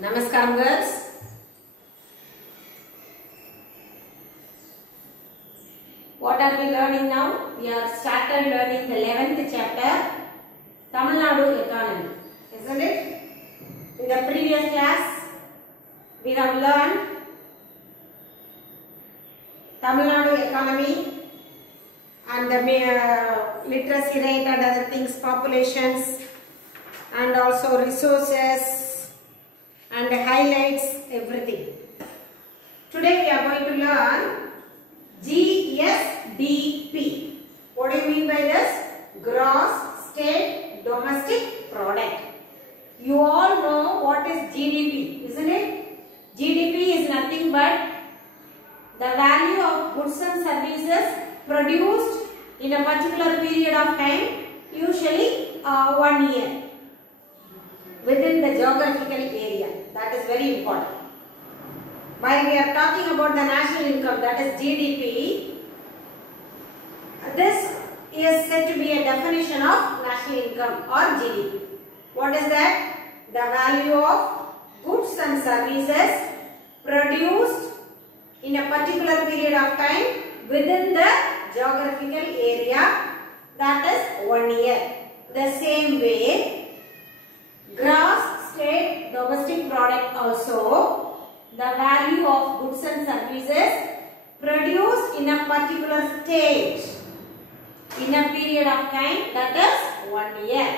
Namaskaram girls. What are we learning now? We are started learning the 11th chapter, Tamil Nadu economy, isn't it? In the previous class, we have learned Tamil Nadu economy and the literacy rate and other things, populations and also resources and highlights everything. Today we are going to learn GSDP. What do you mean by this? Gross State Domestic Product. You all know what is GDP, isn't it? GDP is nothing but the value of goods and services produced in a particular period of time, usually 1 year, within the geographical area. That is very important. While we are talking about the national income, that is GDP, this is said to be a definition of national income or GDP. What is that? The value of goods and services produced in a particular period of time within the geographical area, that is 1 year. The same way, gross state domestic product also, the value of goods and services produced in a particular state in a period of time, that is 1 year.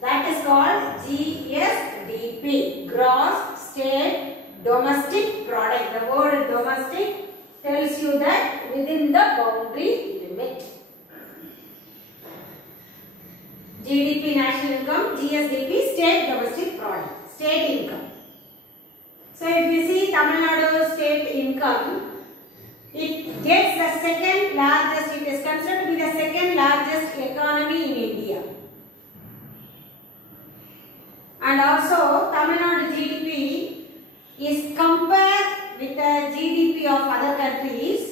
That is called GSDP, gross state domestic product. The word domestic tells you that within the boundary limit. GDP national income, GSDP state domestic product, state income. So if you see Tamil Nadu state income, it gets the second largest, it is considered to be the second largest economy in India. And also Tamil Nadu GDP is compared with the GDP of other countries.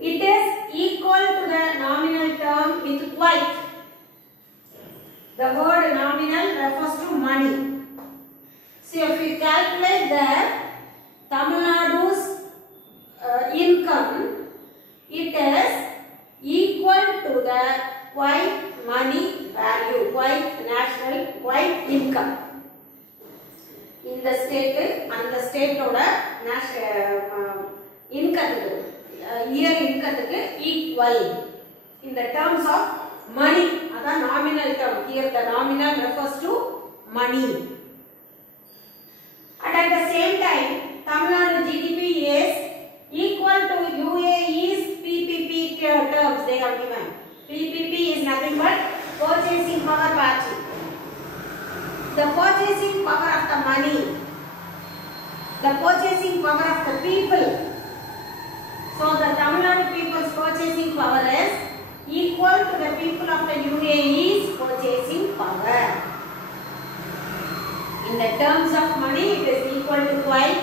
It is equal to the nominal term with quite. The word nominal refers to money. So if you calculate the Tamil Nadu's income, it is equal to the quite money value, quite national, quite income. In the state and the state national income. Year income equal in the terms of money. That is nominal term. Here the nominal refers to money. And at the same time, Tamil Nadu GDP is equal to UAE's PPP terms they have given. PPP is nothing but purchasing power parity. The purchasing power of the money, the purchasing power of the people. So the Tamil Nadu people's purchasing power is equal to the people of the UAE's purchasing power. In the terms of money, it is equal to quite.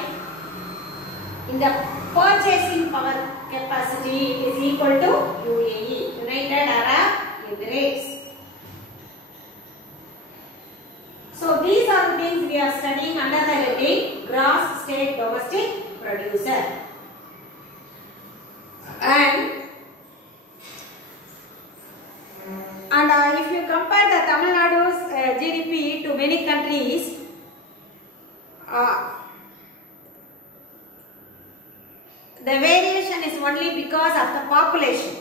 In the purchasing power capacity, it is equal to UAE, United Arab Emirates. So these are the things we are studying under the heading gross state domestic producer. And if you compare the Tamil Nadu's GDP to many countries, the variation is only because of the population.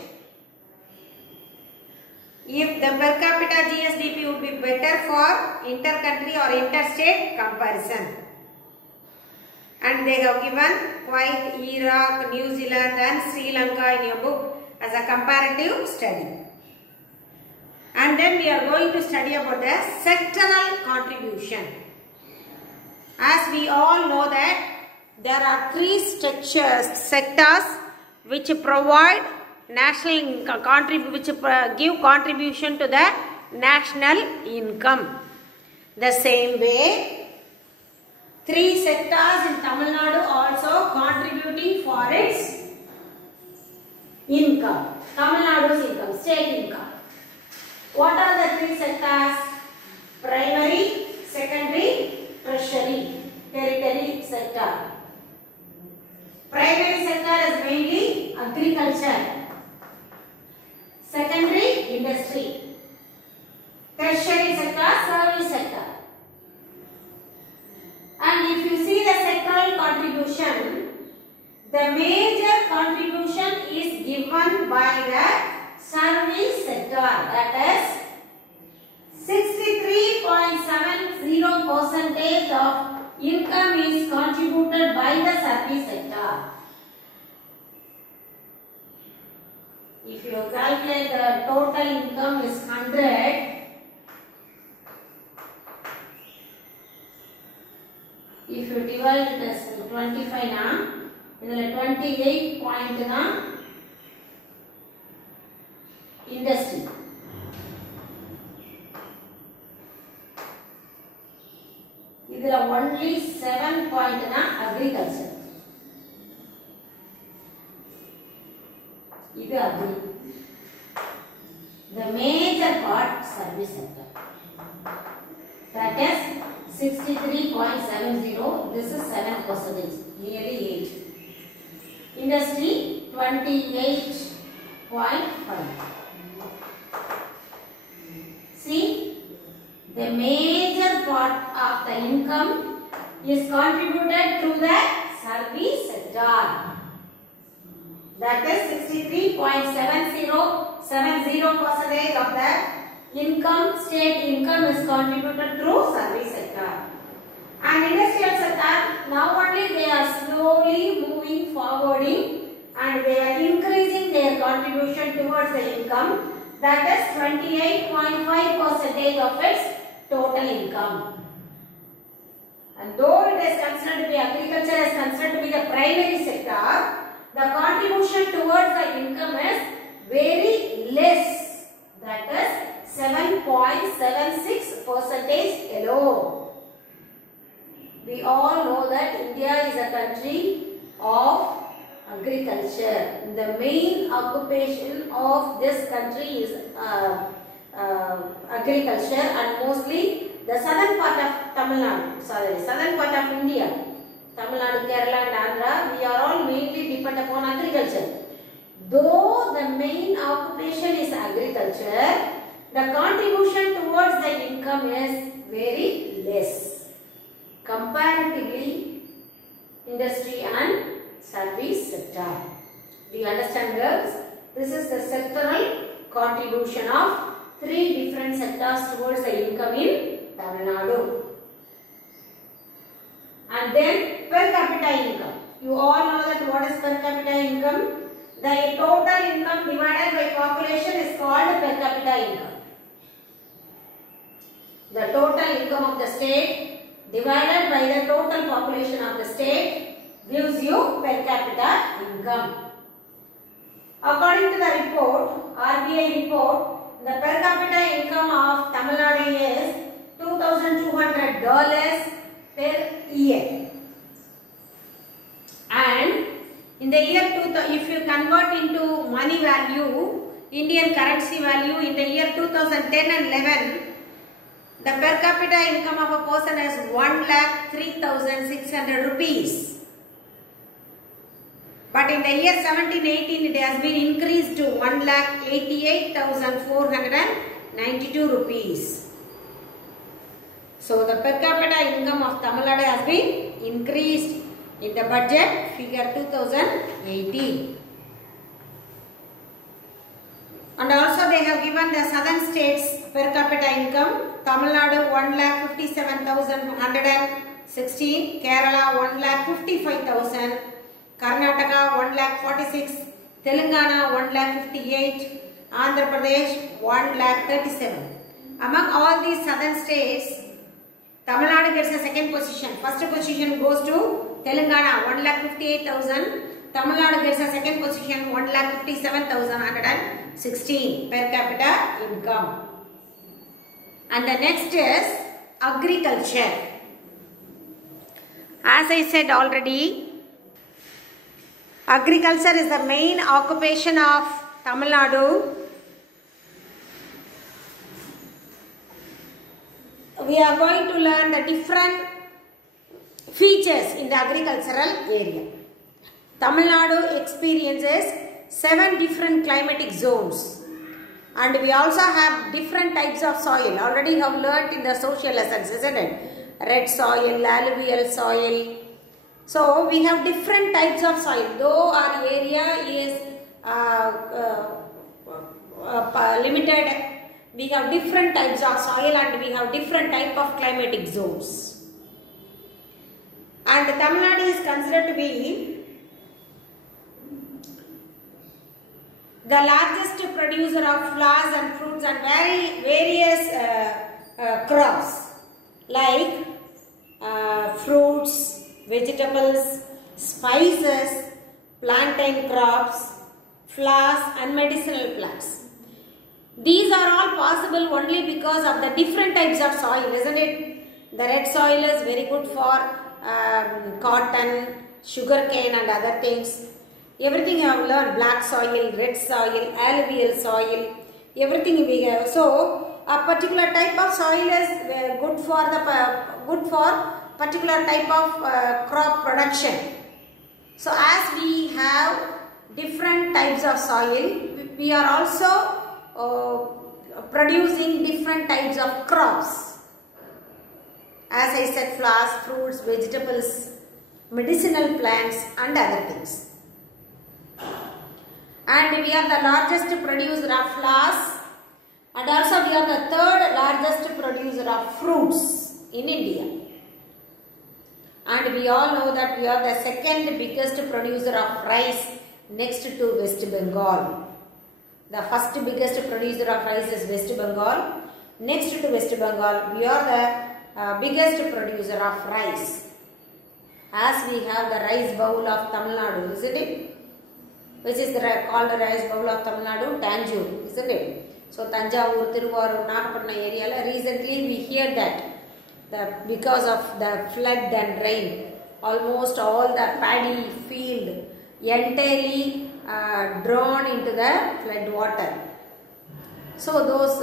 If the per capita GSDP would be better for inter-country or interstate comparison. And they have given Kuwait, Iraq, New Zealand and Sri Lanka in your book as a comparative study. And then we are going to study about the sectoral contribution. As we all know that there are three sectors which provide national which give contribution to the national income. The same way, three sectors in Tamil Nadu also contributing for its income. Tamil Nadu's income, state income. What are the three sectors? Primary, secondary agriculture. Secondary, industry. Tertiary sector, service sector. And if you see the sectoral contribution, the major contribution is given by the service sector, that is 63.70% of income is contributed by the service sector. If you calculate the total income is 100, if you divide it as 25 na, idhula 28 point na industry. Idhula only 7 point na agriculture. Idu agri. The major part service sector. That is 63.70. This is 7%, nearly 8. Industry 28.5. See, the major part of the income is contributed through the service sector. That is 63.70% of the income, state income is contributed through service sector. And industrial sector, now only they are slowly moving forwarding and they are increasing their contribution towards the income. That is 28.5% of its total income. And though it is considered to be agriculture is considered to be the primary sector, the contribution towards the income is very less. That is 7.76% alone. We all know that India is a country of agriculture. The main occupation of this country is agriculture, and mostly the southern part of southern part of India, Tamil Nadu, Kerala and Andhra, we are all mainly depend upon agriculture. Though the main occupation is agriculture, the contribution towards the income is very less. Comparatively, industry and service sector. Do you understand, girls? This is the sectoral contribution of 3 different sectors towards the income in Tamil Nadu. And then per capita income. You all know that what is per capita income? The total income divided by population is called per capita income. The total income of the state divided by the total population of the state gives you per capita income. According to the report, RBI report, the per capita income of Tamil Nadu is $2,200 per year. And in the year 2000, if you convert into money value, Indian currency value, in the year 2010 and 11, the per capita income of a person is 1,03,600 rupees. But in the year 17-18, it has been increased to 1,88,492 rupees. So the per capita income of Tamil Nadu has been increased in the budget figure 2018. And also they have given the southern states per capita income. Tamil Nadu 1,57,116, Kerala 1,55,000, Karnataka 1,46,000, Telangana 1,58,000, Andhra Pradesh 1,37,000. Among all these southern states, Tamil Nadu gets the second position. First position goes to Telangana 1,58,000. Tamil Nadu gets the second position 1,57,116 per capita income. And the next is agriculture. As I said already, agriculture is the main occupation of Tamil Nadu. We are going to learn the different features in the agricultural area. Tamil Nadu experiences 7 different climatic zones. And we also have different types of soil. Already you have learnt in the social lessons, isn't it? Red soil, alluvial soil. So we have different types of soil. Though our area is limited, we have different types of soil and we have different type of climatic zones. And Tamil Nadu is considered to be the largest producer of flowers and fruits and various crops like fruits, vegetables, spices, plantain crops, flowers and medicinal plants. These are all possible only because of the different types of soil, isn't it? The red soil is very good for cotton, sugarcane and other things. Everything you have learned, black soil, red soil, alluvial soil, everything we have. So, a particular type of soil is good for particular type of crop production. So, as we have different types of soil, we are also producing different types of crops. As I said, flowers, fruits, vegetables, medicinal plants and other things. And we are the largest producer of flowers and also we are the third largest producer of fruits in India. And we all know that we are the second biggest producer of rice next to West Bengal. The first biggest producer of rice is West Bengal. Next to West Bengal, we are the biggest producer of rice. As we have the rice bowl of Tamil Nadu, isn't it? Which is called the rice bowl of Tamil Nadu, Tanjore, isn't it? So, Tanjavur, Tiruvarur, Nagapattinam area, recently we hear that because of the flood and rain, almost all the paddy field entirely drawn into the flood water. So, those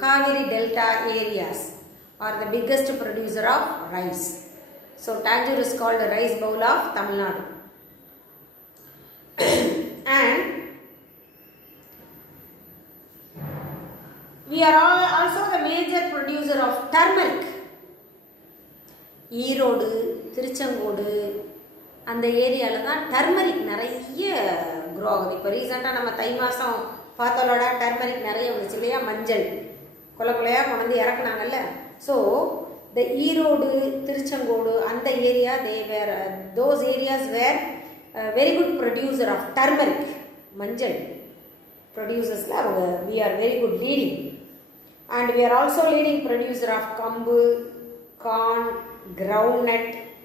Kaveri Delta areas are the biggest producer of rice. So, Tanjore is called the rice bowl of Tamil Nadu. And we are also the major producer of turmeric. Erode, Tiruchengodu, and the area la turmeric nariya grow agudhu. Ipo recent ah nama Thai maasam paathaloda turmeric nariya vanduchu illaya, manjal kolakolaya kondu irakkanangalla. So the Erode, Tiruchengodu and the area, those areas were very good producer of turmeric, manjal producers la we are very good leading. And we are also leading producer of kambu, corn, groundnut,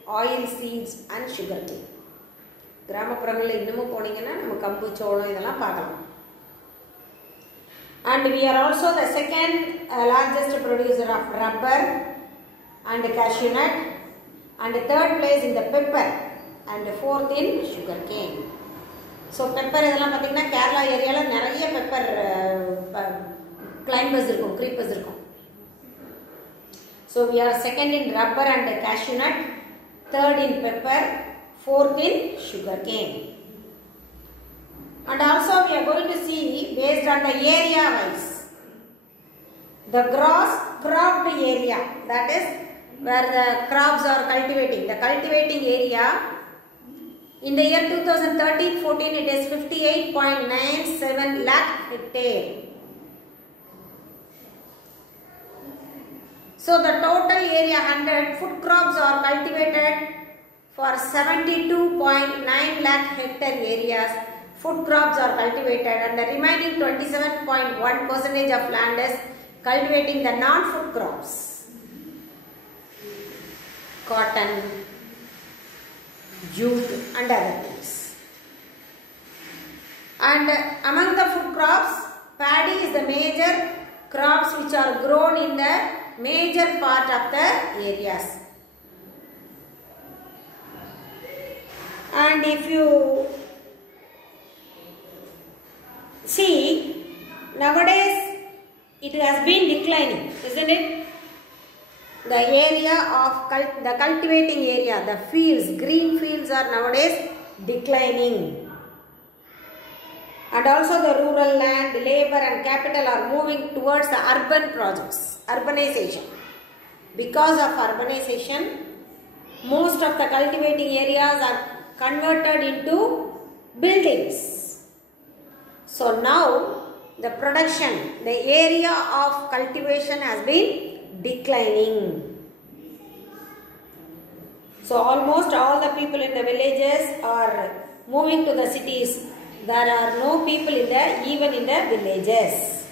oil seeds and sugarcane. கிராமப்புறங்களில் இன்னமும் போனீங்கன்னா நம்ம கம்பு, சோளம் இதெல்லாம் பார்க்கலாம். And we are also the second largest producer of rubber and cashew nut, and third place in the pepper, and fourth in sugarcane. So pepper இதெல்லாம் பார்த்தீங்கன்னா கேரளா ஏரியாவில் நிறைய பெப்பர் climbers இருக்கும், creepers இருக்கும். So we are second in rubber and cashew nut, third in pepper, fourth in sugarcane. And also we are going to see based on the area wise, the gross cropped area, that is where the crops are cultivating. The cultivating area in the year 2013-14 it is 58.97 lakh hectare. So the total area 100 food crops are cultivated for 72.9 lakh hectare areas. Food crops are cultivated and the remaining 27.1% of land is cultivating the non-food crops. Cotton, jute and other things. And among the food crops, paddy is the major crops which are grown in the major part of the areas. And if you see, nowadays it has been declining, isn't it? The area of the cultivating area, the fields, green fields are nowadays declining. And also the rural land, labor and capital are moving towards the urban projects, urbanization. Because of urbanization, most of the cultivating areas are converted into buildings. So now the production, the area of cultivation has been declining. So almost all the people in the villages are moving to the cities. There are no people even in the villages.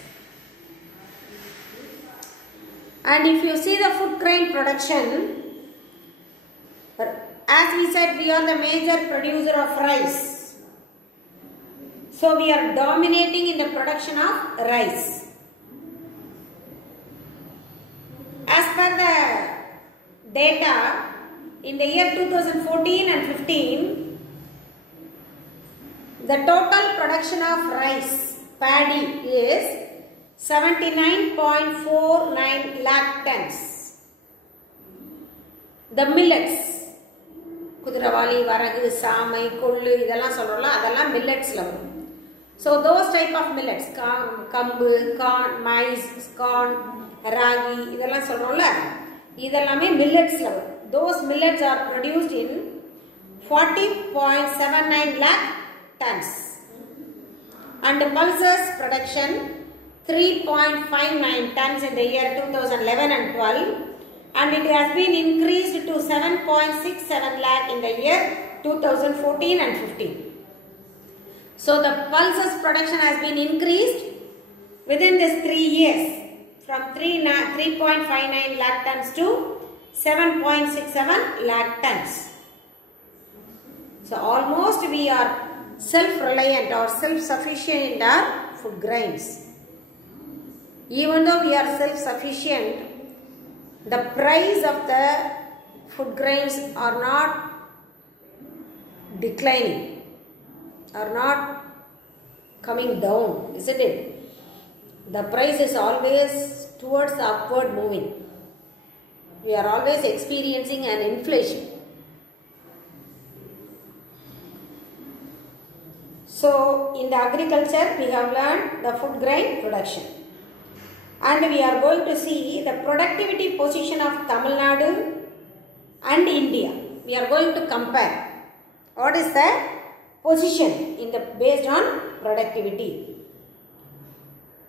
And if you see the food grain production, as we said, we are the major producer of rice. So we are dominating in the production of rice. As per the data, in the year 2014 and 15, the total production of rice, paddy, is 79.49 lakh tons. The millets, Kudiravali, Varagu, Samai, Kollu, idella solrolla, adella millets la varum. So those type of millets, kambu, corn, maize, corn, ragi, idella solrolla, idellame millets la varum. Those millets are produced in 40.79 lakh tons. And pulses production 3.59 tons in the year 2011 and 12, and it has been increased to 7.67 lakh in the year 2014 and 15. So the pulses production has been increased within this 3 years from 3.59 lakh tons to 7.67 lakh tons. So almost we are self-reliant or self-sufficient in our food grains. Even though we are self-sufficient, the price of the food grains are not declining, are not coming down, isn't it? The price is always towards the upward moving. We are always experiencing an inflation. So in the agriculture, we have learned the food grain production. And we are going to see the productivity position of Tamil Nadu and India. We are going to compare what is the position based on productivity.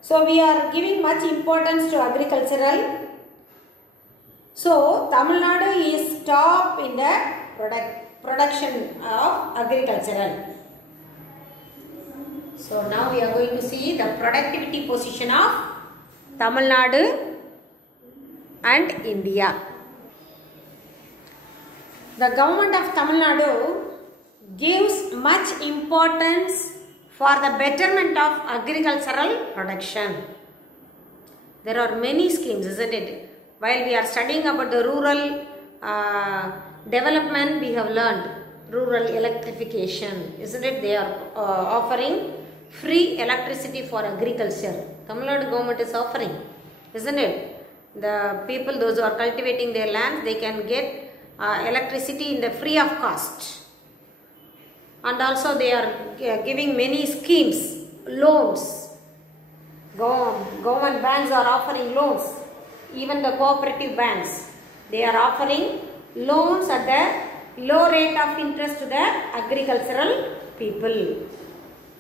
So we are giving much importance to agricultural. So Tamil Nadu is top in the production of agricultural. So now we are going to see the productivity position of Tamil Nadu and India. The government of Tamil Nadu gives much importance for the betterment of agricultural production. There are many schemes, isn't it? While we are studying about the rural development, we have learned rural electrification, isn't it? They are offering free electricity for agriculture. Tamil Nadu government is offering, isn't it? The people, those who are cultivating their land, they can get electricity in the free of cost. And also they are giving many schemes, loans. Government banks are offering loans. Even the cooperative banks, they are offering loans at the low rate of interest to the agricultural people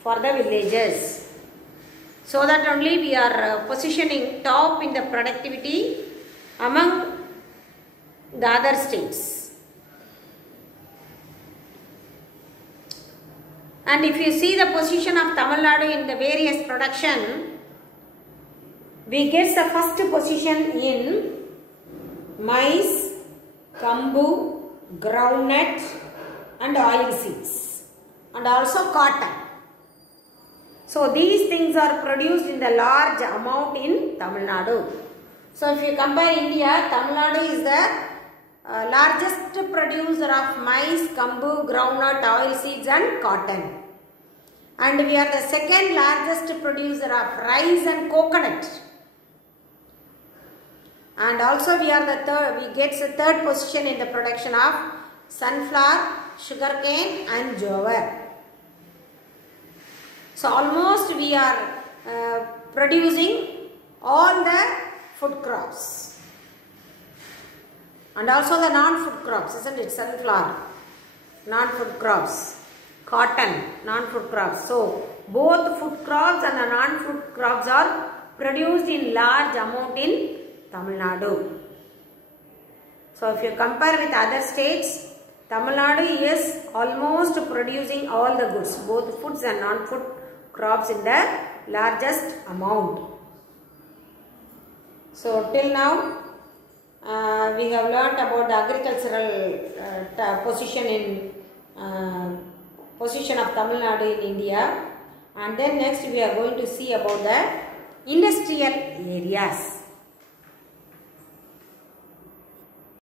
for the villages. So that only we are positioning top in the productivity among the other states. And if you see the position of Tamil Nadu in the various production, we get the first position in maize, kambu, groundnut and oil seeds, and also cotton. So these things are produced in the large amount in Tamil Nadu. So if you compare India, Tamil Nadu is the largest producer of maize, kambu, groundnut, oil seeds and cotton. And we are the second largest producer of rice and coconut. And also we are the we get the third position in the production of sunflower, sugarcane and jowar. So almost we are producing all the food crops and also the non-food crops, isn't it? Sunflower, non-food crops, cotton, non-food crops. So both food crops and the non-food crops are produced in large amount in Tamil Nadu. So if you compare with other states, Tamil Nadu is almost producing all the goods, both foods and non-food crops in the largest amount. So till now we have learnt about the agricultural position of Tamil Nadu in India, and then next we are going to see about the industrial areas.